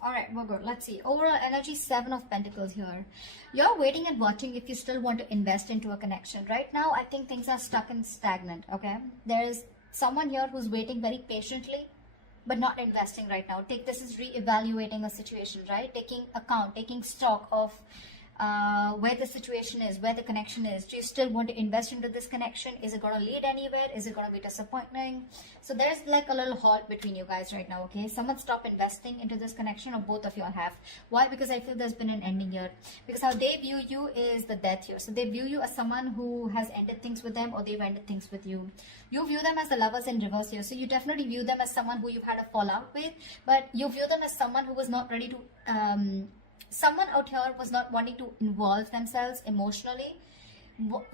All right, we're good. Let's see. Overall energy, 7 of Pentacles here. You're waiting and watching if you still want to invest into a connection. Right now, I think things are stuck and stagnant, okay? There is someone here who's waiting very patiently, but not investing right now. Take this as re-evaluating a situation, right? Taking account, taking stock of where the situation is, where the connection is. Do you still want to invest into this connection? Is it going to lead anywhere? Is it going to be disappointing? So there's like a little halt between you guys right now, okay? Someone stop investing into this connection, or both of you all have. Why? Because I feel there's been an ending here. Because how they view you is the death here. So they view you as someone who has ended things with them, or they've ended things with you. You view them as the lovers in reverse here. So you definitely view them as someone who you've had a fallout with, but you view them as someone who was not ready to someone out here was not wanting to involve themselves emotionally.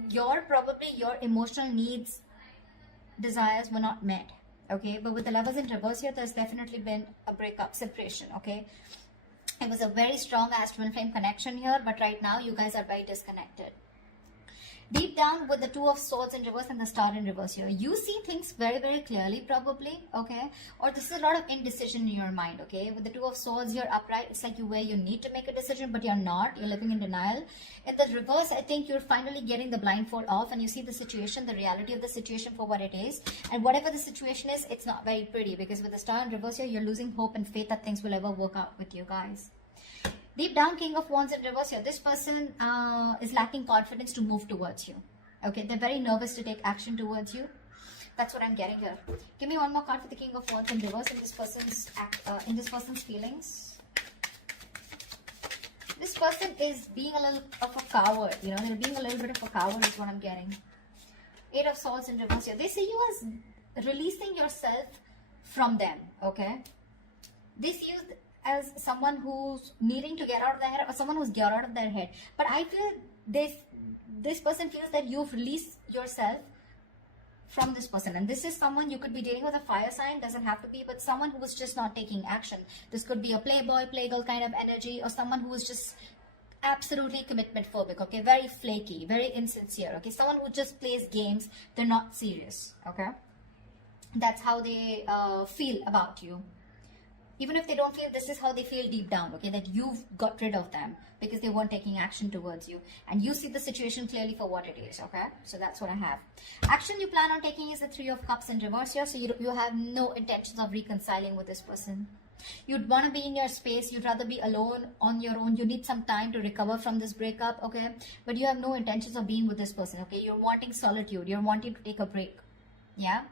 Your emotional needs, desires were not met, okay? But with the lovers in reverse here, there's definitely been a breakup, separation, okay? It was a very strong as twin flame connection here, but right now you guys are very disconnected. Deep down, with the 2 of Swords in reverse and the Star in reverse here, you see things very, very clearly probably, okay? Or this is a lot of indecision in your mind, okay? With the 2 of Swords, you're upright. It's like where you need to make a decision, but you're not. You're living in denial. In the reverse, I think you're finally getting the blindfold off and you see the situation, the reality of the situation for what it is. And whatever the situation is, it's not very pretty, because with the Star in reverse here, you're losing hope and faith that things will ever work out with you guys. Deep down, King of Wands in reverse here, this person is lacking confidence to move towards you. Okay, they're very nervous to take action towards you. That's what I'm getting here. Give me one more card for the King of Wands in reverse in this person's feelings. This person is being a little of a coward. You know, they're being a little bit of a coward is what I'm getting. 8 of Swords in reverse here. They see you as releasing yourself from them. Okay, they see you as someone who's needing to get out of their head, or someone who's got out of their head. But I feel this person feels that you've released yourself from this person. And this is someone you could be dealing with, a fire sign, doesn't have to be, but someone who was just not taking action. This could be a playboy, playgirl kind of energy, or someone who is just absolutely commitment phobic, okay? Very flaky, very insincere, okay? Someone who just plays games, they're not serious, okay? That's how they feel about you. Even if they don't feel, this is how they feel deep down, okay? That you've got rid of them because they weren't taking action towards you. And you see the situation clearly for what it is, okay? So that's what I have. Action you plan on taking is the 3 of Cups in reverse here. So you have no intentions of reconciling with this person. You'd want to be in your space. You'd rather be alone on your own. You need some time to recover from this breakup, okay? But you have no intentions of being with this person, okay? You're wanting solitude. You're wanting to take a break, yeah?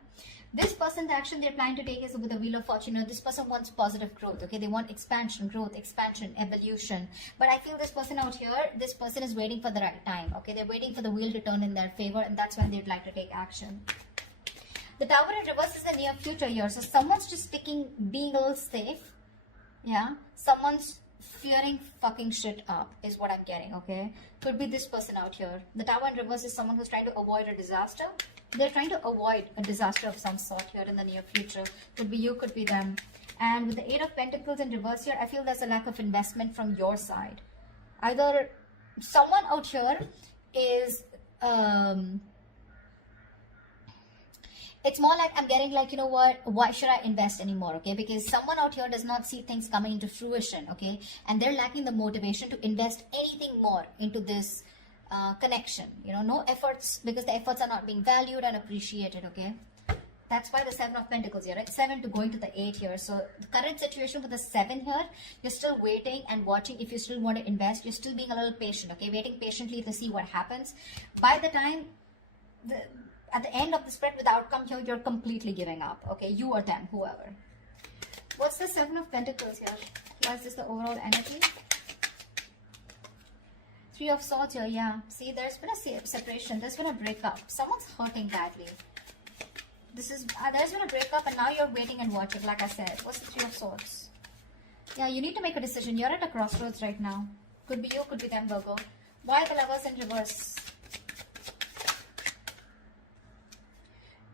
This person, the action they're planning to take is with the Wheel of Fortune. This person wants positive growth, okay? They want expansion, growth, expansion, evolution. But I feel this person out here, this person is waiting for the right time, okay? They're waiting for the wheel to turn in their favor, and that's when they'd like to take action. The Tower in reverse is the near future here. So someone's just being a little safe, yeah? Someone's fearing fucking shit up is what I'm getting, okay? Could be this person out here. The Tower in reverse is someone who's trying to avoid a disaster. They're trying to avoid a disaster of some sort here in the near future. Could be you, could be them. And with the 8 of Pentacles in reverse here, I feel there's a lack of investment from your side. Either someone out here is it's more like I'm getting like, you know what, why should I invest anymore, okay? Because someone out here does not see things coming into fruition, okay? And they're lacking the motivation to invest anything more into this connection. You know, no efforts, because the efforts are not being valued and appreciated, okay? That's why the 7 of Pentacles here, right? 7 to going to the 8 here. So the current situation with the 7 here, you're still waiting and watching. If you still want to invest, you're still being a little patient, okay? Waiting patiently to see what happens. By the time, at the end of the spread with the outcome here, you're completely giving up, okay? You or them, whoever. What's the 7 of Pentacles here? Why is this the overall energy? 3 of Swords here, yeah. See, there's been a separation. There's been a breakup. Someone's hurting badly. This is, there's been a breakup and now you're waiting and watching, like I said. What's the 3 of Swords? Yeah, you need to make a decision. You're at a crossroads right now. Could be you, could be them, Virgo. Why the Lovers in reverse?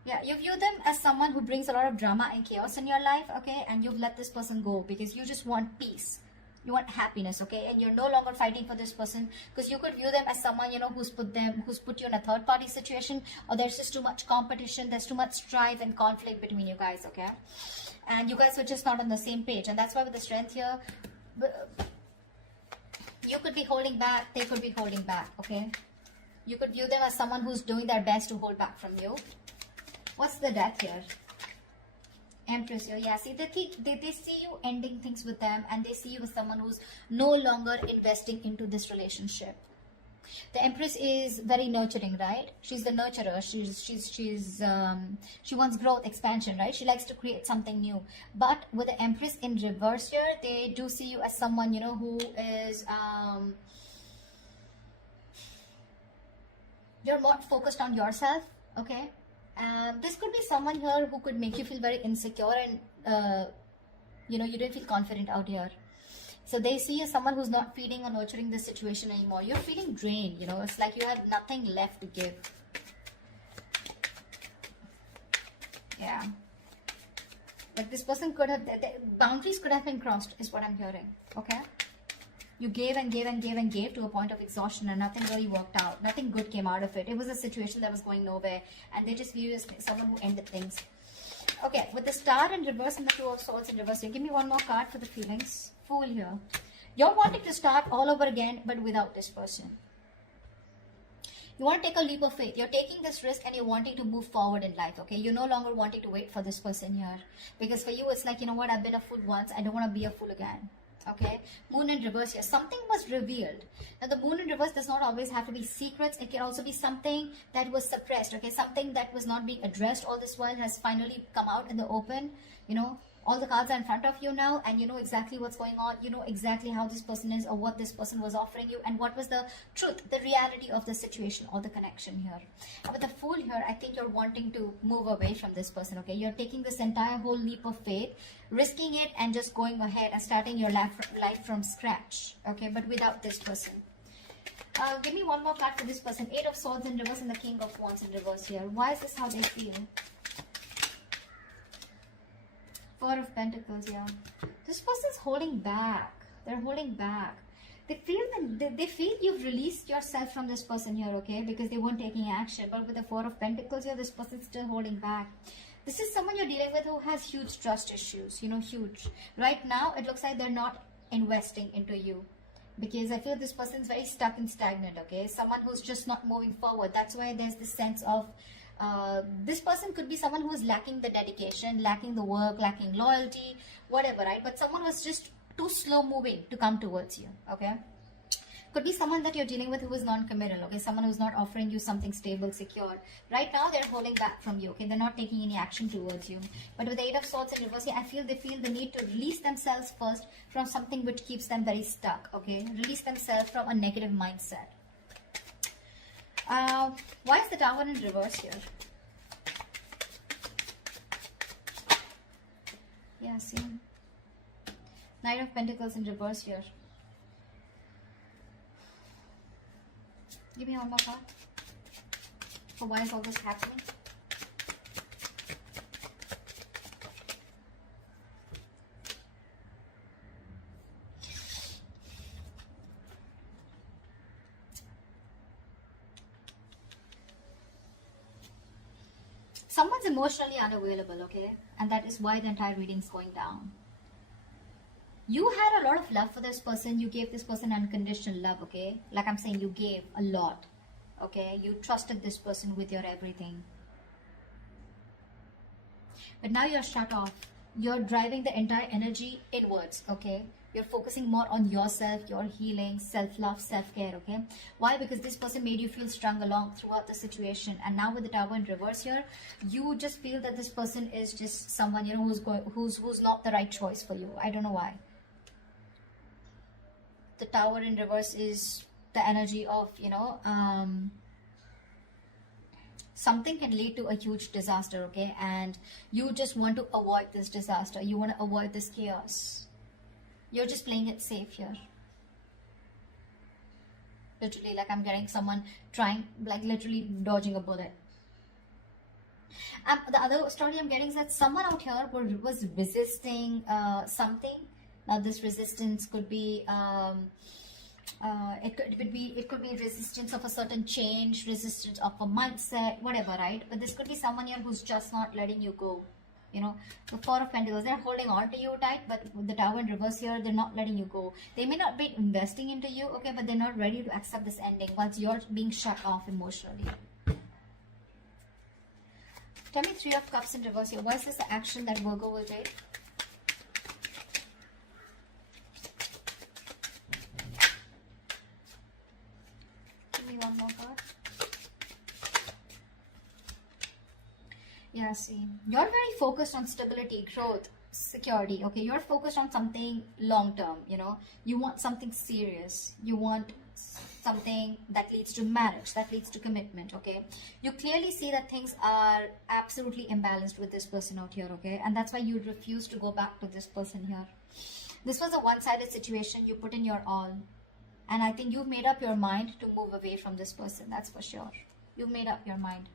Yeah, you view them as someone who brings a lot of drama and chaos in your life, okay? And you've let this person go because you just want peace. You want happiness, okay? And you're no longer fighting for this person because you could view them as someone, you know, who's put you in a third party situation, or there's just too much competition, there's too much strife and conflict between you guys, okay? And you guys were just not on the same page. And that's why with the Strength here, You could be holding back, they could be holding back, okay? You could view them as someone who's doing their best to hold back from you. What's the death here? Empress here. Yeah, see, they see you ending things with them, and they see you as someone who's no longer investing into this relationship. The Empress is very nurturing, right? She's the nurturer. She wants growth, expansion, right? She likes to create something new. But with the Empress in reverse here, they do see you as someone, you know, who is you're more focused on yourself, okay? This could be someone here who could make you feel very insecure, and you know, you don't feel confident out here. So they see you as someone who's not feeding or nurturing the situation anymore. You're feeling drained, you know. It's like you have nothing left to give. Yeah. But this person could have, the boundaries could have been crossed, is what I'm hearing, okay? You gave and gave and gave and gave to a point of exhaustion, and nothing really worked out. Nothing good came out of it. It was a situation that was going nowhere, and they just view you as someone who ended things. Okay, with the Star in reverse and the Two of Swords in reverse, give me one more card for the feelings. Fool here. You're wanting to start all over again, but without this person. You want to take a leap of faith. You're taking this risk and you're wanting to move forward in life, okay? You're no longer wanting to wait for this person here. Because for you, it's like, you know what, I've been a fool once. I don't want to be a fool again. Okay, Moon in reverse here. Something was revealed. Now, the Moon in reverse does not always have to be secrets. It can also be something that was suppressed. Okay, something that was not being addressed all this while has finally come out in the open. You know, all the cards are in front of you now, and you know exactly what's going on. You know exactly how this person is, or what this person was offering you, and what was the truth, the reality of the situation or the connection here. With the Fool here, I think you're wanting to move away from this person. Okay, you're taking this entire whole leap of faith, risking it and just going ahead and starting your life from scratch, okay, but without this person. Give me one more card for this person. Eight of Swords in reverse and the King of Wands in reverse here. Why is this how they feel? Four of Pentacles, yeah. This person's holding back. They're holding back. They feel you've released yourself from this person here, okay, because they weren't taking action. But with the Four of Pentacles here, this person's still holding back. This is someone you're dealing with who has huge trust issues, you know, huge. Right now, it looks like they're not investing into you. Because I feel this person's very stuck and stagnant, okay? Someone who's just not moving forward. That's why there's this sense of, this person could be someone who is lacking the dedication, lacking the work, lacking loyalty, whatever, right? But someone who's just too slow moving to come towards you, okay? Could be someone that you're dealing with who is non-committal, okay? Someone who's not offering you something stable, secure. Right now, they're holding back from you, okay? They're not taking any action towards you. But with the Eight of Swords in reverse, I feel they feel the need to release themselves first from something which keeps them very stuck, okay? Release themselves from a negative mindset. Why is the Tower in reverse here? Yeah, see? Knight of Pentacles in reverse here. Give me one more card. So why is all this happening? Someone's emotionally unavailable, okay? And that is why the entire reading is going down. You had a lot of love for this person. You gave this person unconditional love, okay? Like I'm saying, you gave a lot, okay? You trusted this person with your everything. But now you're shut off. You're driving the entire energy inwards, okay? You're focusing more on yourself, your healing, self-love, self-care, okay? Why? Because this person made you feel strung along throughout the situation. And now with the Tower in reverse here, you just feel that this person is just someone, you know, who's not the right choice for you. I don't know why. The Tower in reverse is the energy of, you know, something can lead to a huge disaster, okay? And you just want to avoid this disaster. You want to avoid this chaos. You're just playing it safe here. Literally, like I'm getting someone trying, like literally dodging a bullet. The other story I'm getting is that someone out here was resisting something. Now this resistance could be it could be resistance of a certain change, resistance of a mindset, whatever, right? But this could be someone here who's just not letting you go. You know, the Four of Pentacles, they're holding on to you tight, but with the Tower in reverse here, they're not letting you go. They may not be investing into you, okay, but they're not ready to accept this ending once you're being shut off emotionally. Tell me Three of Cups in reverse here. What is this the action that Virgo will take? Give me one more card. Yeah, see, you're very focused on stability, growth, security, okay? You're focused on something long term, you know? You want something serious. You want something that leads to marriage, that leads to commitment, okay? You clearly see that things are absolutely imbalanced with this person out here, okay? And that's why you refuse to go back to this person here. This was a one-sided situation. You put in your all. And I think you've made up your mind to move away from this person, that's for sure. You've made up your mind.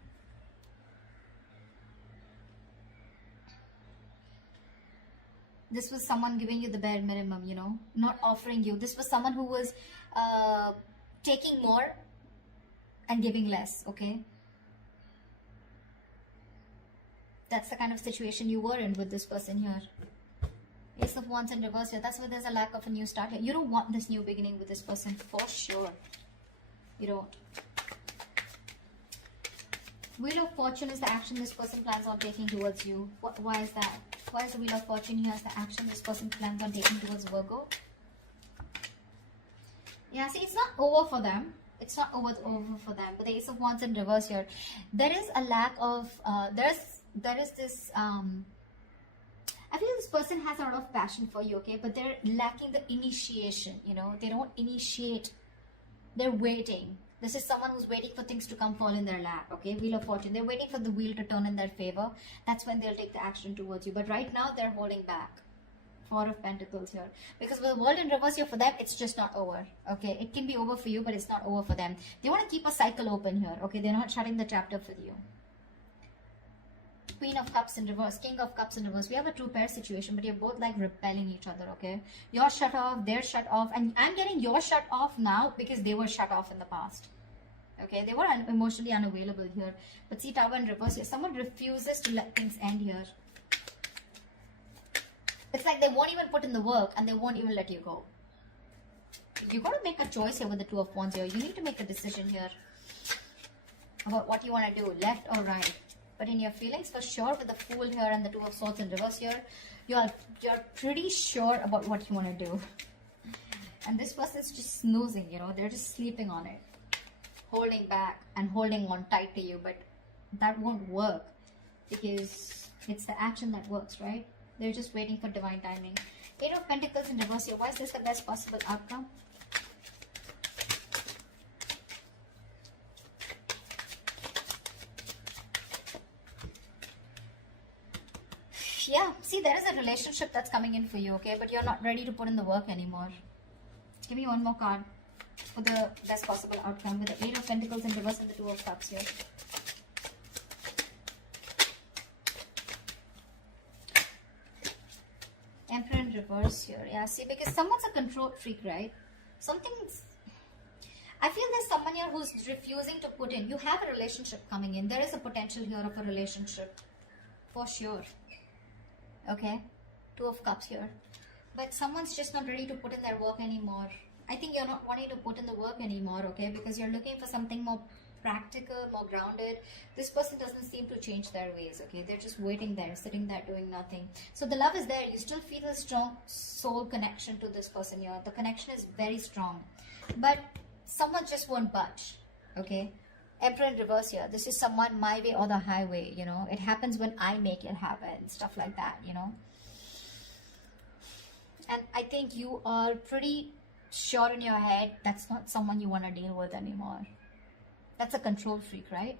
This was someone giving you the bare minimum, you know, not offering you. This was someone who was taking more and giving less, okay? That's the kind of situation you were in with this person here. Ace of Wands in reverse here. That's why there's a lack of a new start here. You don't want this new beginning with this person for sure. You don't. Wheel of Fortune is the action this person plans on taking towards you. Why is that? Why is the Wheel of Fortune here as the action this person plans on taking towards Virgo? Yeah, see, it's not over for them. It's not over for them. But the Ace of Wands in reverse here. There is a lack of, there is this, I feel this person has a lot of passion for you, okay? But they're lacking the initiation, you know? They don't initiate. They're waiting. This is someone who's waiting for things to come fall in their lap, okay? Wheel of Fortune. They're waiting for the wheel to turn in their favor. That's when they'll take the action towards you. But right now, they're holding back. Four of Pentacles here. Because with the World in reverse here, for them, it's just not over, okay? It can be over for you, but it's not over for them. They want to keep a cycle open here, okay? They're not shutting the chapter for you. Queen of Cups in reverse, King of Cups in reverse. We have a two-pair situation, but you're both like repelling each other, okay? You're shut off, they're shut off, and I'm getting you're shut off now because they were shut off in the past. Okay, they were emotionally unavailable here. But see, Tower in reverse here. Someone refuses to let things end here. It's like they won't even put in the work and they won't even let you go. You got to make a choice here with the Two of Wands here. You need to make a decision here about what you want to do, left or right. But in your feelings, for sure, with the Fool here and the Two of Swords in reverse here, you're pretty sure about what you want to do. And this person's just snoozing, you know, they're just sleeping on it, holding back and holding on tight to you. But that won't work because it's the action that works, right? They're just waiting for divine timing. Eight of Pentacles in reverse here. Why is this the best possible outcome? Yeah, see, there is a relationship that's coming in for you, okay? But you're not ready to put in the work anymore. Give me one more card for the best possible outcome with the Eight of Pentacles in reverse and the Two of Cups here. Emperor in reverse here. Yeah, see, because someone's a control freak, right? Something's... I feel there's someone here who's refusing to put in. You have a relationship coming in. There is a potential here of a relationship. For sure. Okay? Two of Cups here. But someone's just not ready to put in their work anymore. I think you're not wanting to put in the work anymore, okay? Because you're looking for something more practical, more grounded. This person doesn't seem to change their ways, okay? They're just waiting there, sitting there doing nothing. So the love is there. You still feel a strong soul connection to this person here. The connection is very strong. But someone just won't budge, okay? Emperor in reverse here. This is someone my way or the highway, you know? It happens when I make it happen. Stuff like that, you know? And I think you are pretty sure in your head that's not someone you want to deal with anymore. That's a control freak, right?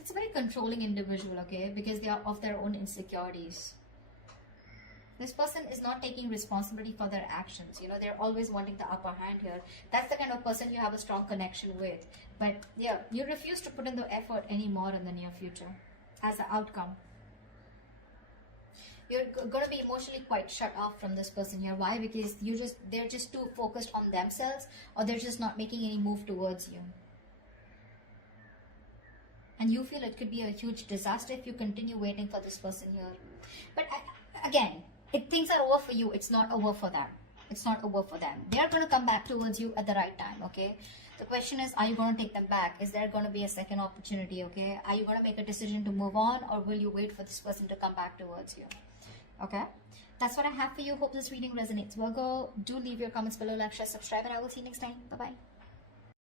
It's a very controlling individual, okay? Because they are of their own insecurities. This person is not taking responsibility for their actions. You know, they're always wanting the upper hand here. That's the kind of person you have a strong connection with. But yeah, you refuse to put in the effort anymore in the near future as an outcome. You're going to be emotionally quite shut off from this person here. Why? Because they're just too focused on themselves, or they're just not making any move towards you. And you feel it could be a huge disaster if you continue waiting for this person here. But again, if things are over for you, it's not over for them. It's not over for them. They're going to come back towards you at the right time, okay? The question is, are you going to take them back? Is there going to be a second opportunity, okay? Are you going to make a decision to move on, or will you wait for this person to come back towards you? Okay? That's what I have for you. Hope this reading resonates. Virgo, do leave your comments below, like, share, subscribe, and I will see you next time. Bye-bye.